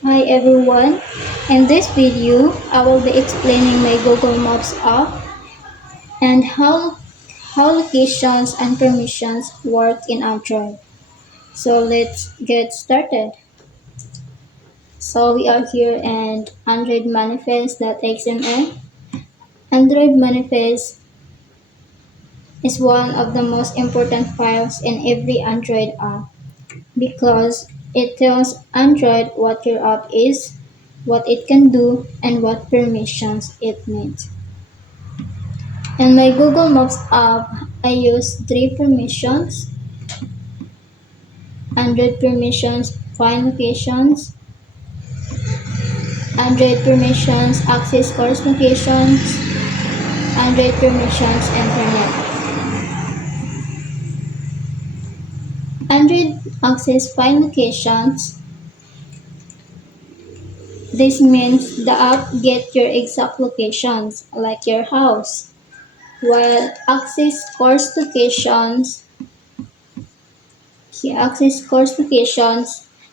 Hi everyone. In this video, I will be explaining my Google Maps app and how locations and permissions work in Android. So let's get started. So we are here in Android manifest.xml. Android manifest is one of the most important files in every Android app because it tells Android what your app is, what it can do, and what permissions it needs. In my Google Maps app, I use three permissions: Android permissions, find locations, Android permissions, access course locations, Android permissions, internet. Android access find locations. This means the app get your exact locations, like your house, while access course locations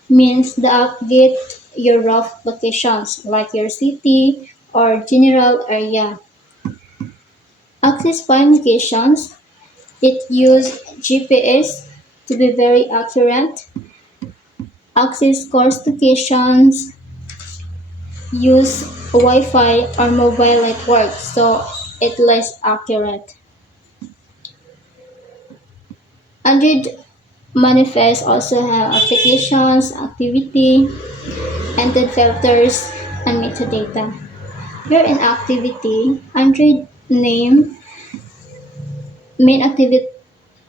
means the app get your rough locations like your city or general area. Access point locations, it use GPS to be very accurate. Access course locations use Wi-Fi or mobile network, so it less accurate. Android manifest also have applications, activity, ended filters, and metadata. Here in activity, Android name main activity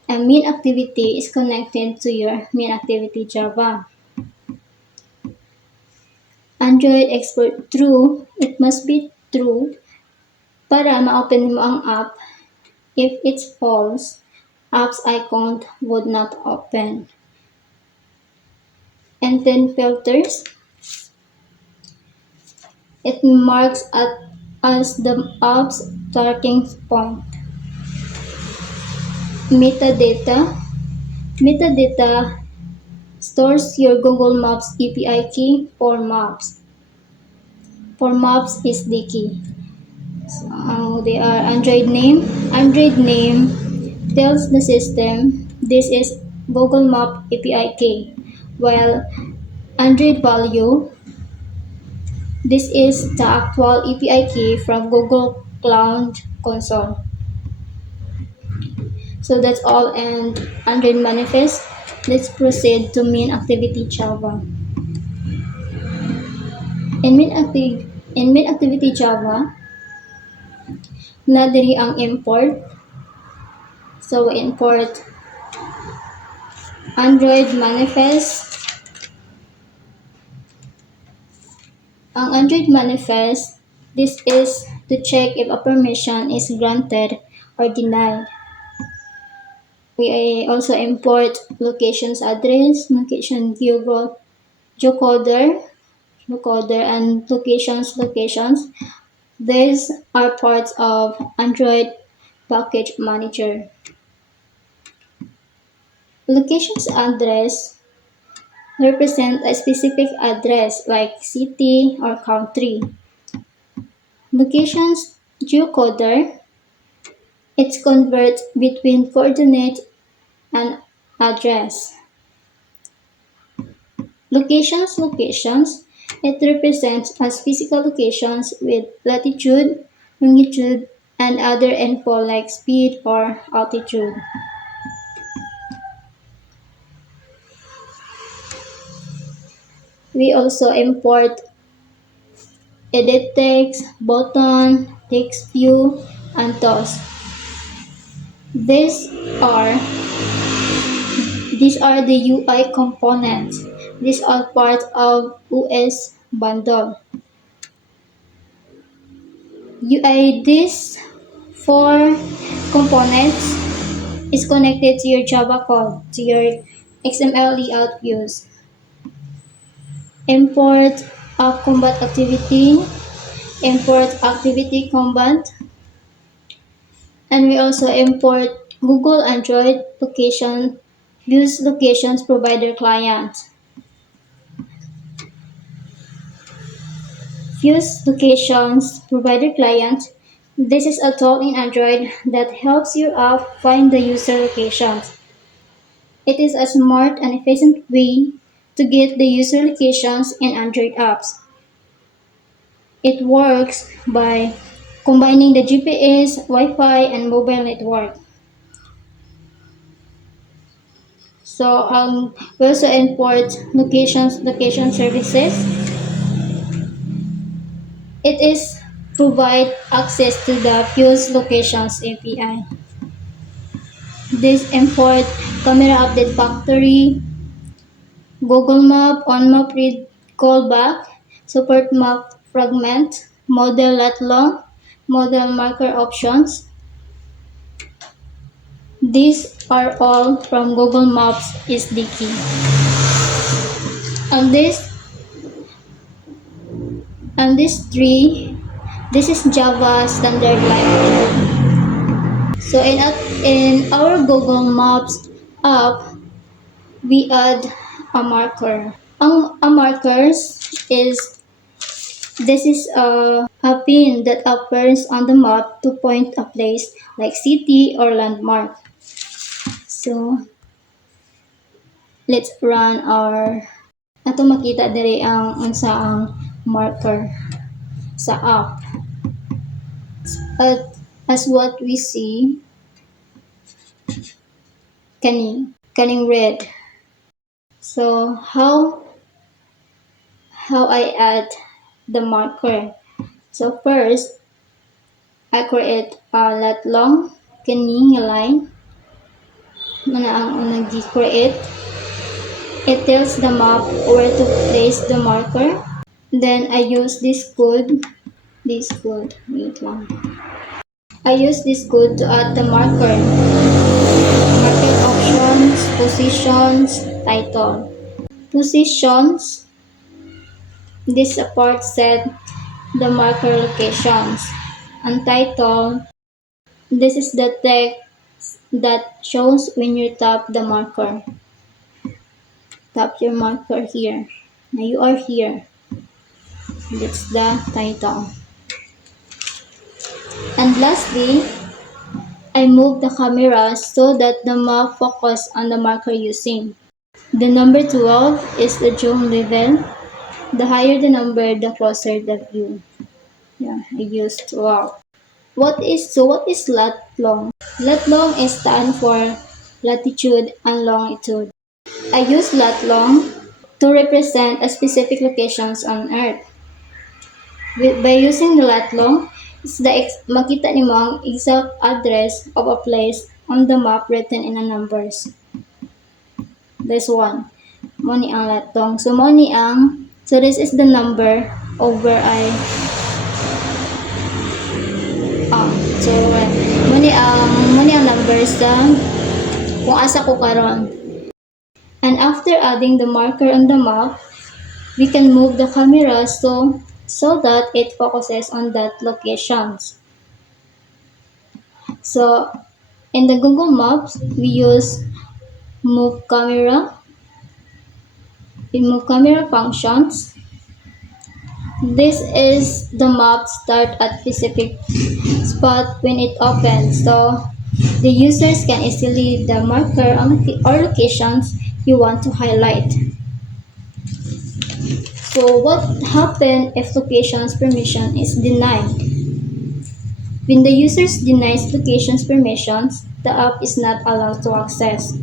main activity is connected to your main activity Java. Android export true, it must be true para ma-open mo ang app. If it's false, app's icon would not open. And then filters, it marks as the app's starting point. Metadata, metadata stores your Google Maps API key for maps. For maps is the key. So they are Android name. Android name tells the system this is Google Map API key, while Android value, this is the actual API key from Google Cloud Console. So that's all and Android manifest. Let's proceed to main activity Java. In main activity Java, na diri ang import. So we import Android manifest. Ang Android manifest, this is to check if a permission is granted or denied. We also import locations address, location geocoder, and locations. These are parts of Android package manager. Locations address represent a specific address like city or country. Locations geocoder, it converts between coordinate and address. Locations, it represents as physical locations with latitude, longitude, and other info like speed or altitude. We also import edit text, button, text view, and toast. These are these are the UI components. These are part of OS bundle. UI these four components is connected to your Java code, to your XML layout views. Import combat activity, import activity combat, and we also import Google Android location, use locations provider client. Fuse locations provider client. This is a tool in Android that helps your app find the user locations. It is a smart and efficient way to get the user locations in Android apps. It works by combining the GPS, Wi-Fi, and mobile network. So we also import location services. It is provide access to the Fuse Locations API. This import camera update factory, Google Map, on map read callback, support map fragment, model lat long, model marker options. These are all from Google Maps SDK. On this tree, this is Java standard library. So in our Google Maps app, we add a marker. A markers is this is a pin that appears on the map to point a place like city or landmark. So let's run our ato makita diri ang unsa ang marker sa app. At as what we see kaning red. So how I add the marker. So first, I create a lat long kani nga line. Mana ang unang create. It tells the map where to place the marker. Then I use this code. Wait lang. I use this code to add the marker. Marker options, positions, title. Positions. This part set the marker locations. And title. This is the text that shows when you tap the marker. Tap your marker here. Now you are here. That's the title. And lastly, I move the camera so that the map focus on the marker using. The number 12 is the zoom level. The higher the number, the closer the view. Yeah, I used 12. What is lat long? Lat long is stand for latitude and longitude. I use lat long to represent a specific locations on Earth. By using the lat long, makita nimo ang exact address of a place on the map written in a numbers. This one. Mo ni ang lat long. So this is the number of where I so mo ni ang numbers sa kung asa ko karon. And after adding the marker on the map, we can move the camera so that it focuses on that locations. So in the Google Maps, we use move camera. We move camera functions. This is the map start at specific spot when it opens. So the users can easily the marker or locations you want to highlight. So what happens if locations permission is denied? When the users denies locations permissions, the app is not allowed to access.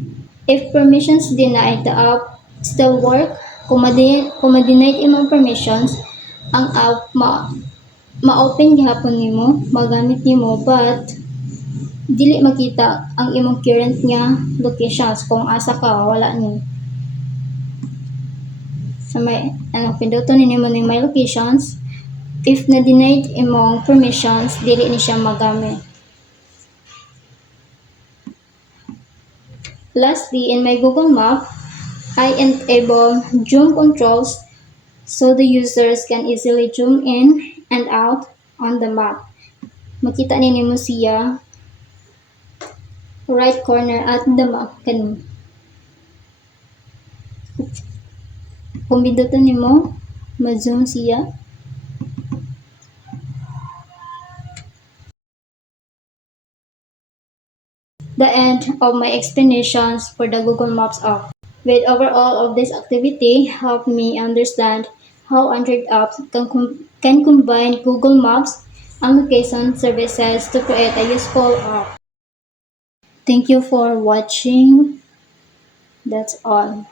If permissions denied, the app still work. Kung ma-denied imong permissions, ang app ma-open gihapon nimo, magamit nimo, but dili makita ang imong current nga locations kung asa ka wala ni. So may pinduton nimo ning my locations. If na-denied imong permissions, dili ni siya magamit. Lastly, in my Google Map, I enable zoom controls so the users can easily zoom in and out on the map. Makita ninyo siya right corner at the map kani. Kung pindutan nimo, ma-zoom siya. the end of my explanations for the Google Maps app. With overall of this activity helped me understand how Android apps can combine Google Maps and location services to create a useful app. Thank you for watching. That's all.